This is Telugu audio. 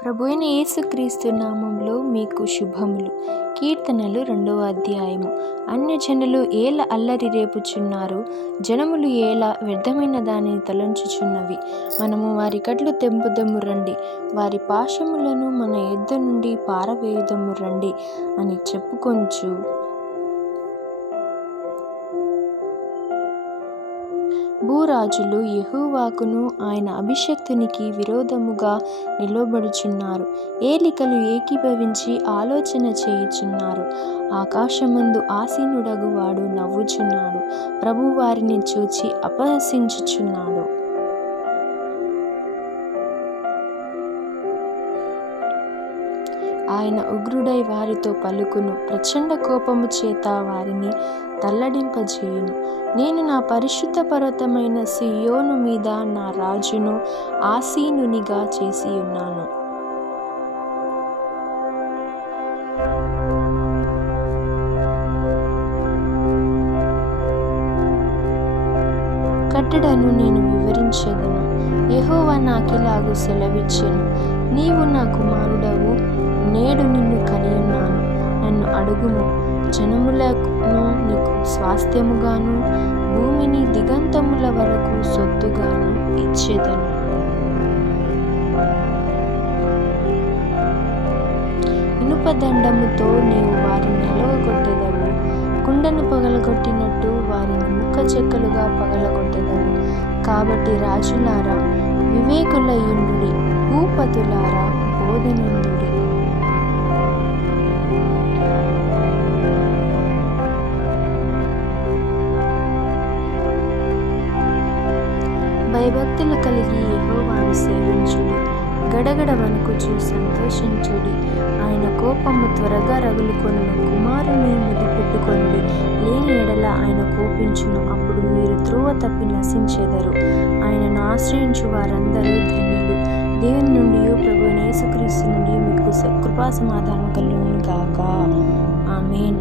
ప్రభువైన యేసుక్రీస్తు నామంలో మీకు శుభములు. కీర్తనలు 2వ అధ్యాయము. అన్యజనులు ఏల అల్లరి రేపుచున్నారు, జనములు ఏల వ్యర్థమైన దానిని తలంచుచున్నవి. మనము వారి కట్లు తెంపుదము రండి, వారి పాశములను మన యొద్ద నుండి పారవేయుదము రండి అని చెప్పుకొనుచు భూరాజులు యెహోవాకును ఆయన అభిషిక్తునికి విరోధముగా నిలువబడుచున్నారు. ఏలికలు ఏకీభవించి ఆలోచన చేయుచున్నారు. ఆకాశమందు ఆసీనుడగు వాడు నవ్వుచున్నాడు. ప్రభువు వారిని చూచి అపహసించుచున్నాడు. ఆయన ఉగ్రుడై వారితో పలుకును, ప్రచండ కోపము చేత వారిని తల్లడింపజేయును. నేను నా పరిశుద్ధ పర్వతమైన సీయోను మీద నా రాజును ఆసీనునిగా చేసి ఉన్నాను. కట్టడను నేను వివరించెదను. యెహోవా నాకిలాగు సెలవిచ్చెను, నీవు నా కుమారుడవు, నేడు నిన్ను కనియున్నాను. నన్ను అడుగుము, జనములను నీకు స్వాస్థ్యముగాను, భూమిని దిగంతముల వరకు సొత్తుగాను ఇచ్చేదను. ఇనుపదండముతో నీవు వారిని నలగగొట్టెదవు, కుండను పగలగొట్టినట్టు వారిని ముక్క చెక్కలుగా పగలగొట్టెదవు. కాబట్టి రాజులారా వివేకులయుండుడి, భూపతులారా బోధనందుడి. భయభక్తులు కలిగి యెహోవాను సేవించుడి, గడగడ వణుకుచు సంతోషించుడి. ఆయన కోపము త్వరగా రగులుకొనును, కుమారుని ముడిపెట్టుకొనుడి, లేని ఎడల ఆయన కోపించును, అప్పుడు మీరు త్రోవ తప్పి నశించెదరు. ఆయనను ఆశ్రయించు వారందరూ ధన్యులు. దేవుని నుండి ప్రభువైన యేసుక్రీస్తు నుండి మీకు కృపా సమాధానం కలుగును గాక. ఆమేన్.